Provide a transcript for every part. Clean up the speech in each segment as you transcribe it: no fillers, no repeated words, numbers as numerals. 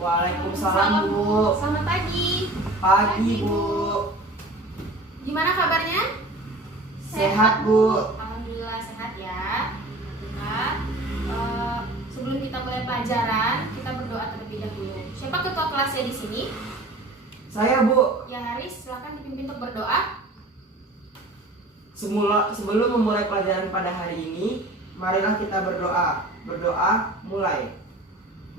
Waalaikumsalam, Bu. Selamat pagi. Pagi, Bu. Gimana kabarnya? Sehat, Bu. Alhamdulillah sehat ya. Nah, sebelum kita mulai pelajaran, kita berdoa terlebih dahulu. Siapa ketua kelasnya di sini? Saya, Bu. Ya Haris, silakan dipimpin untuk berdoa. Sebelum memulai pelajaran pada hari ini, marilah kita berdoa. Berdoa mulai.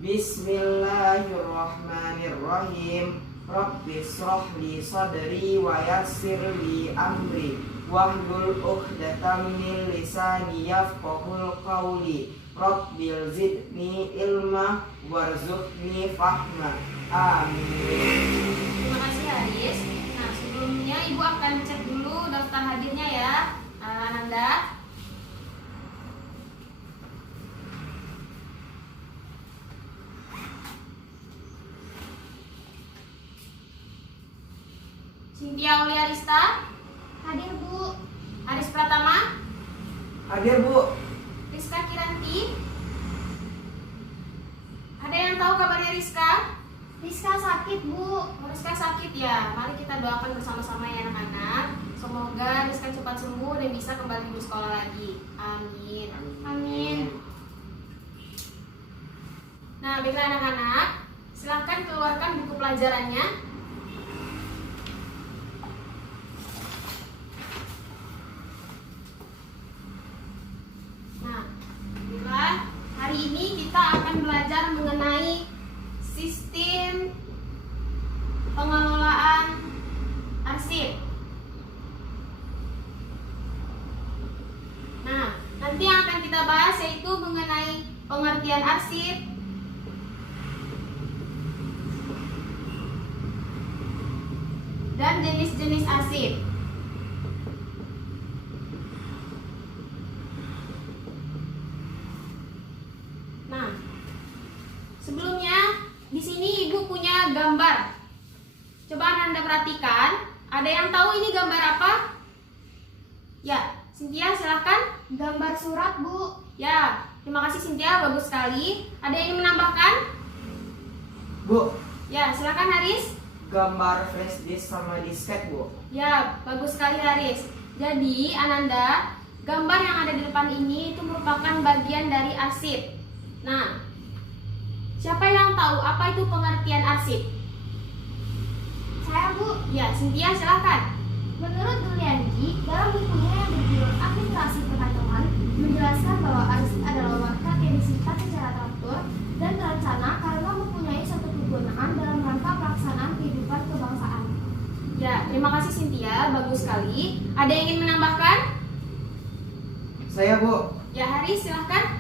Bismillahirrahmanirrahim. Rabbis shrahli sadri wa yassir li amri wahlul 'uqdatam min lisani yafqahul qawli. Rabbil zidni ilma warzuqni fahma. Amin. Terima kasih Haris. Nah, sebelumnya Ibu akan cek dulu daftar hadirnya ya, Ananda. Cynthia Auliarista, Hadir, Bu. Haris Pratama, Hadir, Bu. Rizka Kiranti. Ada yang tahu kabarnya Rizka? Rizka sakit, Bu. Rizka sakit ya. Mari kita doakan bersama-sama ya anak-anak. Semoga Rizka cepat sembuh dan bisa kembali bersekolah lagi. Amin. Amin. Nah, baiklah anak-anak, silakan keluarkan buku pelajarannya. Nah, baiklah, hari ini kita akan belajar mengenai sistem pengelolaan arsip. Nah, nanti yang akan kita bahas yaitu mengenai pengertian arsip, dan jenis-jenis arsip. Nah, sebelumnya di sini Ibu punya gambar. Coba Anda perhatikan. Ada yang tahu ini gambar apa? Ya, Cynthia silahkan. Gambar surat, Bu. Ya, terima kasih Cynthia, bagus sekali. Ada yang ingin menambahkan? Bu, Ya, silakan Haris. gambar flash disk sama disket, Bu. Ya, bagus sekali Haris. Jadi, Ananda, gambar yang ada di depan ini itu merupakan bagian dari arsip. Nah, siapa yang tahu apa itu pengertian arsip? Saya, Bu. Ya, Cynthia silakan. Menurut Dulianji, dalam bukunya yang berjudul Administrasi Perkantoran, menjelaskan bahwa arsip adalah warkat yang disimpan secara teratur dan terencana karena mempunyai suatu kegunaan dalam rangka pelaksanaan kehidupan kebangsaan. Ya, terima kasih Cynthia, bagus sekali. Ada yang ingin menambahkan? Saya, Bu. Ya, Haris silahkan.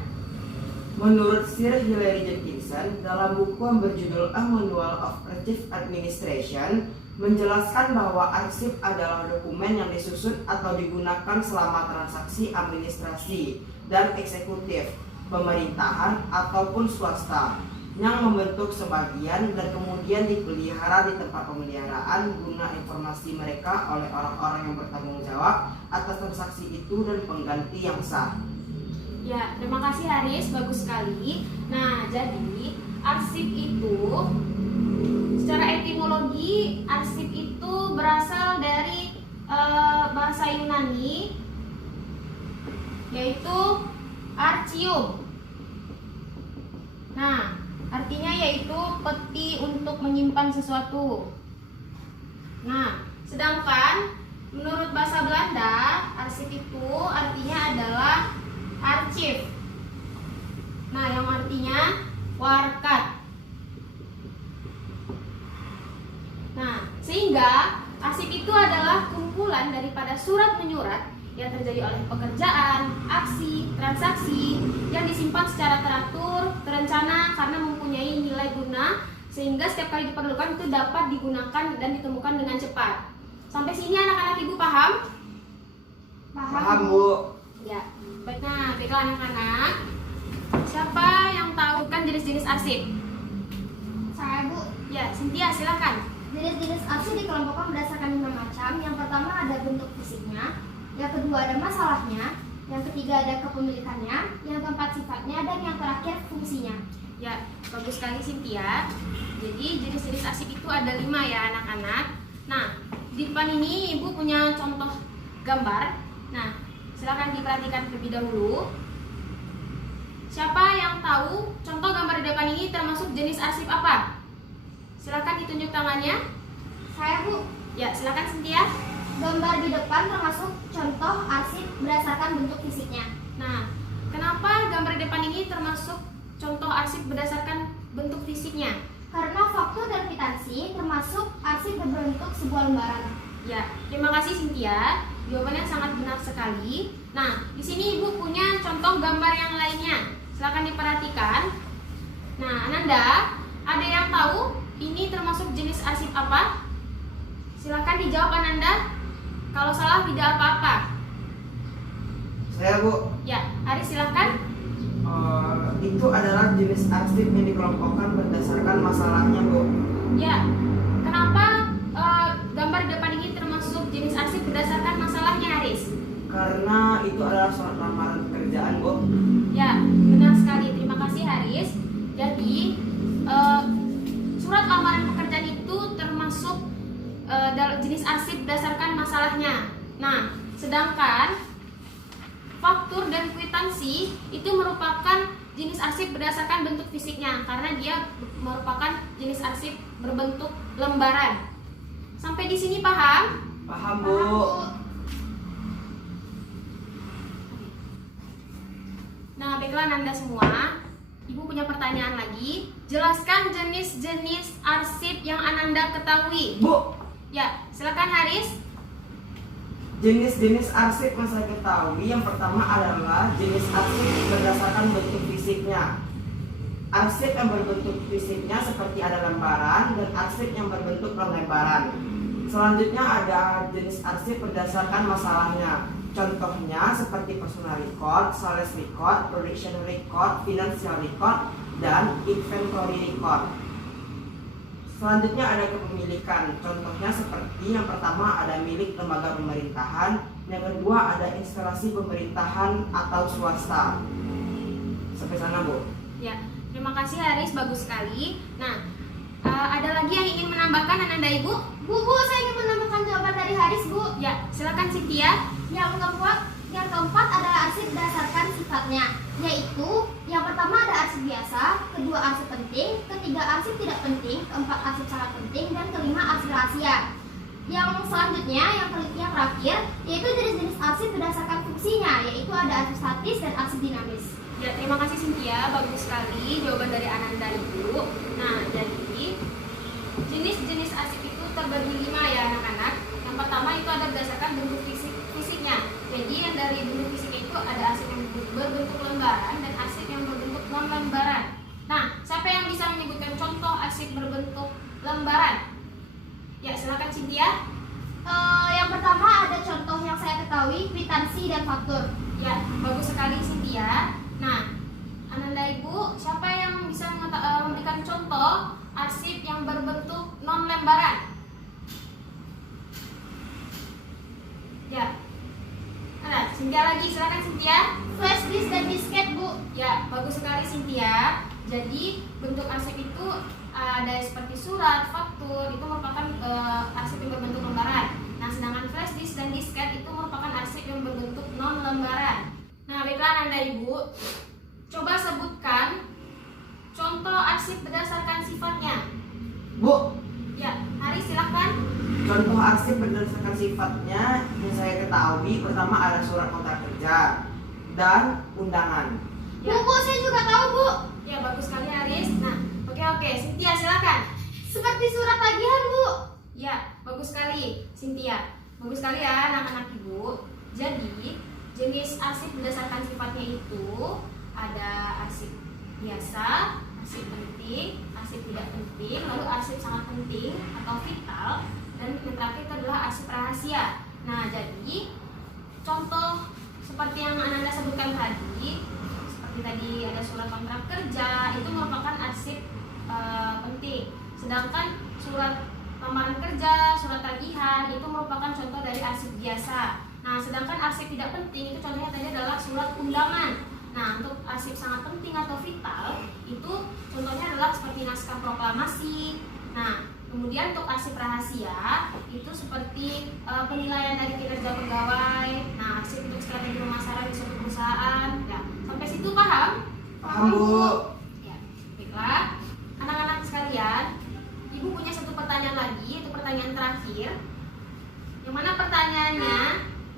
Menurut Sir Hilary Jenkinson, dalam buku yang berjudul A Manual of Archive Administration, menjelaskan bahwa arsip adalah dokumen yang disusun atau digunakan selama transaksi administrasi dan eksekutif, pemerintahan ataupun swasta, yang membentuk sebagian dan kemudian dipelihara di tempat pemeliharaan guna informasi mereka oleh orang-orang yang bertanggung jawab atas transaksi itu dan pengganti yang sah. Ya, terima kasih Haris, bagus sekali. Nah, jadi arsip itu secara etimologi, arsip itu berasal dari bahasa Yunani, yaitu archium. Nah, artinya yaitu peti untuk menyimpan sesuatu. Nah, sedangkan menurut bahasa Belanda, arsip itu artinya adalah arsip. Nah, yang artinya warkat. Nah, sehingga arsip itu adalah kumpulan daripada surat menyurat yang terjadi oleh pekerjaan, aksi, transaksi yang disimpan secara teratur, terencana karena mempunyai nilai guna sehingga setiap kali diperlukan itu dapat digunakan dan ditemukan dengan cepat. Sampai sini anak-anak Ibu paham? Paham, Bu. Ya. Baik, nah, baiklah anak-anak. Siapa yang tahu kan jenis-jenis arsip? Saya, Bu. Ya, Cynthia silakan. Jenis-jenis arsip dikelompokkan berdasarkan 5 macam. Yang pertama ada bentuk fisiknya, yang kedua ada masalahnya, Yang ketiga ada kepemilikannya, yang keempat sifatnya, dan yang terakhir fungsinya. Ya, bagus sekali Cynthia. Jadi jenis-jenis arsip itu ada 5 ya anak-anak. Nah, di depan ini Ibu punya contoh gambar. Nah, silakan diperhatikan terlebih dahulu. Siapa yang tahu contoh gambar di depan ini termasuk jenis arsip apa? Silakan ditunjuk tangannya. Saya, Bu. Ya, silakan Cynthia. Gambar di depan termasuk contoh arsip berdasarkan bentuk fisiknya. Nah, kenapa gambar di depan ini termasuk contoh arsip berdasarkan bentuk fisiknya? Karena faktur dan kwitansi termasuk arsip berbentuk sebuah lembaran. Ya, terima kasih Cynthia. Jawabannya sangat benar sekali. Nah, di sini Ibu punya contoh gambar yang lainnya. Silakan diperhatikan. Nah, Ananda, ada yang tahu ini termasuk jenis arsip apa? Silakan dijawab Ananda. Kalau salah tidak apa-apa. Saya, Bu. Ya, Aris silakan. Itu adalah jenis arsip yang dikelompokkan berdasarkan masalahnya, Bu. Ya, kenapa gambar di depan ini termasuk jenis arsip berdasarkan masalahnya, Aris? Karena itu adalah surat lamaran pekerjaan, Bu. Ya, benar sekali. Terima kasih, Haris. Jadi, surat lamaran pekerjaan itu termasuk jenis arsip berdasarkan masalahnya. Nah, sedangkan faktur dan kwitansi itu merupakan jenis arsip berdasarkan bentuk fisiknya karena dia merupakan jenis arsip berbentuk lembaran. Sampai di sini paham? Paham, Bu. Nah, baiklah Nanda semua. Ibu punya pertanyaan lagi. Jelaskan jenis-jenis arsip yang Ananda ketahui. Bu, Ya, silakan Haris. jenis-jenis arsip yang saya ketahui yang pertama adalah jenis arsip berdasarkan bentuk fisiknya. Arsip yang berbentuk fisiknya seperti ada lembaran dan arsip yang berbentuk non-lembaran. Selanjutnya ada jenis arsip berdasarkan masalahnya. Contohnya seperti personal record, sales record, production record, financial record, dan inventory record. Selanjutnya ada kepemilikan. Contohnya seperti yang pertama ada milik lembaga pemerintahan, yang kedua ada instalasi pemerintahan atau swasta. Sampai sana, Bu. Ya, terima kasih Haris, bagus sekali. Nah, ada lagi yang ingin menambahkan Ananda Ibu? Bu, saya ingin menambahkan jawaban dari Haris, Bu. Ya, silakan Cynthia. Yang keempat adalah arsip berdasarkan sifatnya, yaitu yang pertama ada arsip biasa, kedua arsip penting, ketiga arsip tidak penting, keempat arsip sangat penting, dan kelima arsip rahasia. Yang selanjutnya, yang terakhir, yaitu jenis-jenis arsip berdasarkan fungsinya, yaitu ada arsip statis dan arsip dinamis. Ya, terima kasih Cynthia, bagus sekali jawaban dari Ananda Ibu. Nah, jadi jenis-jenis arsip itu terbagi 5 ya anak-anak. Yang pertama itu ada berdasarkan bentuk fisiknya. Jadi yang dari bentuk fisiknya itu ada arsip yang berbentuk lembaran dan arsip yang berbentuk non-lembaran. Nah, siapa yang bisa menyebutkan contoh arsip berbentuk lembaran? Ya, silakan Cynthia. Yang pertama ada contoh yang saya ketahui, kwitansi dan faktur. Ya, bagus sekali Cynthia. Nah, Ananda Ibu, siapa yang bisa memberikan contoh arsip yang berbentuk non-lembaran? Ya. Nah, Cynthia lagi, silakan Cynthia. Flash disk dan disket, Bu. Ya, bagus sekali Cynthia. Jadi, bentuk arsip itu ada seperti surat, faktur, itu merupakan arsip yang berbentuk lembaran. Nah, sedangkan flash disk dan disket itu merupakan arsip yang berbentuk non-lembaran. Nah, baiklah Anda Ibu, coba sebutkan contoh arsip berdasarkan sifatnya. Bu, Ya, Haris silahkan. contoh arsip berdasarkan sifatnya yang saya ketahui pertama ada surat kontrak kerja dan undangan. Ya, Bu, saya juga tahu, Bu. ya bagus sekali Haris. Nah, oke, Cynthia silakan. Seperti surat tagihan, Bu. Ya, bagus sekali Cynthia. Bagus sekali ya anak-anak Ibu. Jadi, jenis arsip berdasarkan sifatnya itu ada arsip biasa, arsip penting, arsip tidak penting, lalu arsip sangat penting atau vital, dan yang terakhir itu adalah arsip rahasia. Nah, jadi contoh seperti yang Ananda sebutkan tadi, seperti tadi ada surat kontrak kerja, itu merupakan arsip penting. Sedangkan surat lamaran kerja, surat tagihan itu merupakan contoh dari arsip biasa. Nah, sedangkan arsip tidak penting itu contohnya tadi adalah surat undangan. Nah, untuk arsip sangat penting atau vital itu contohnya adalah seperti naskah proklamasi. Nah, kemudian untuk arsip rahasia itu seperti penilaian dari kinerja pegawai. Nah, arsip untuk strategi pemasaran di suatu perusahaan. Ya, sampai situ paham? Paham, Bu. Ya, baiklah. Anak-anak sekalian, Ibu punya satu pertanyaan lagi, itu pertanyaan terakhir. Yang mana pertanyaannya,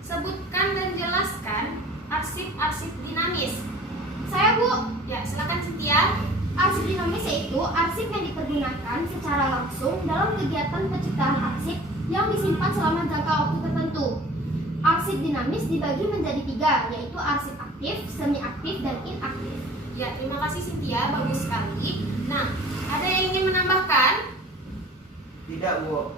sebutkan dan jelaskan arsip-arsip dinamis. Saya, Bu. Ya, silakan Cynthia. Arsip dinamis yaitu arsip yang dipergunakan secara langsung dalam kegiatan penciptaan arsip yang disimpan selama jangka waktu tertentu. Arsip dinamis dibagi menjadi 3, yaitu arsip aktif, semi-aktif, dan inaktif. Ya, terima kasih Cynthia, bagus sekali. Nah, ada yang ingin menambahkan? Tidak, Bu.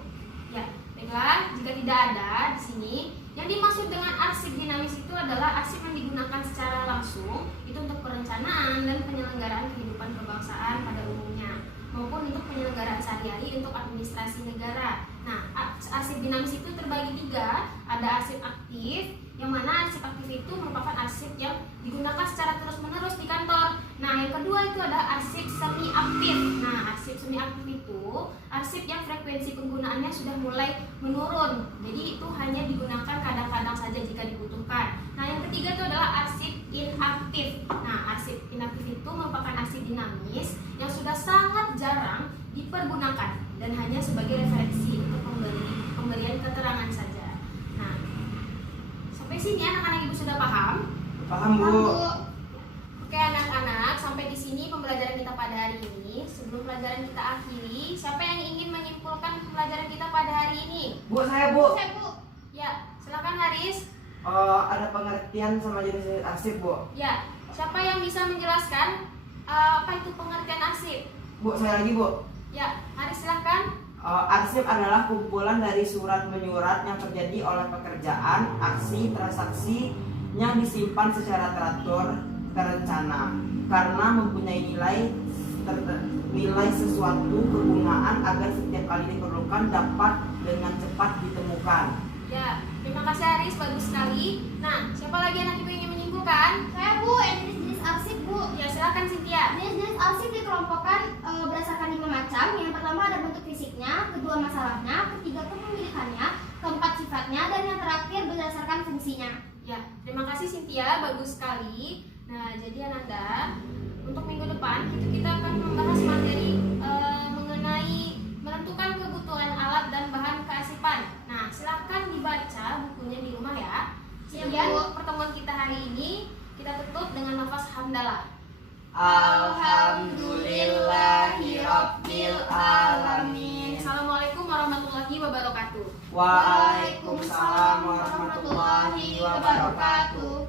Ya, baiklah. Jika tidak ada di sini, yang dimaksud dengan arsip dinamis itu adalah arsip yang digunakan secara langsung itu untuk perencanaan dan penyelenggaraan kehidupan kebangsaan pada umumnya, maupun untuk penyelenggaraan sehari-hari untuk administrasi negara. Nah, arsip dinamis itu terbagi 3. Ada arsip aktif, yang mana arsip aktif itu merupakan arsip yang digunakan secara terus-menerus di kantor. Nah, yang kedua itu ada arsip semi aktif. Nah, arsip semi aktif itu arsip yang frekuensi penggunaannya sudah mulai menurun. Jadi itu hanya digunakan kadang-kadang saja jika dibutuhkan. Nah, yang ketiga itu adalah arsip inaktif. Nah, arsip inaktif itu merupakan arsip dinamis yang sudah sangat jarang dipergunakan dan hanya sebagai referensi untuk pemberian keterangan saja. Nah, sampai sini anak-anak Ibu sudah paham? Paham, Bu. Oke anak-anak, sampai di sini pembelajaran kita pada hari ini. Sebelum pelajaran kita akhiri, siapa yang ingin menyimpulkan pembelajaran kita pada hari ini? Bu, saya, Bu. Saya, Bu. Ya, silakan Haris. Ada pengertian sama jenis arsip, Bu. Ya, siapa yang bisa menjelaskan apa itu pengertian arsip? Bu, saya lagi, Bu. Ya, Haris silakan. Arsip adalah kumpulan dari surat menyurat yang terjadi oleh pekerjaan, aksi, transaksi yang disimpan secara teratur, terencana, karena mempunyai nilai sesuatu kegunaan agar setiap kali diperlukan dapat dengan cepat ditemukan. Ya, terima kasih Haris, bagus sekali. Nah, siapa lagi anak Ibu yang ingin menyimpulkan? Saya, Bu. Jenis-jenis arsip, Bu. Ya, silakan Cynthia. Jenis-jenis arsip dikelompokkan berdasarkan 5 macam. Yang pertama ada bentuk fisiknya, kedua masalahnya, ketiga kepemilikannya, keempat sifatnya, dan yang terakhir berdasarkan fungsinya. Ya, terima kasih Cynthia, bagus sekali. Nah, jadi Ananda, untuk minggu depan kita akan membahas materi mengenai menentukan kebutuhan alat dan bahan kearsipan. Nah, silakan dibaca bukunya di rumah ya. Kemudian pertemuan kita hari ini kita tutup dengan lafaz hamdalah. Alhamdulillahirabbil alamin. Assalamualaikum warahmatullahi wabarakatuh. Waalaikumsalam warahmatullahi wabarakatuh.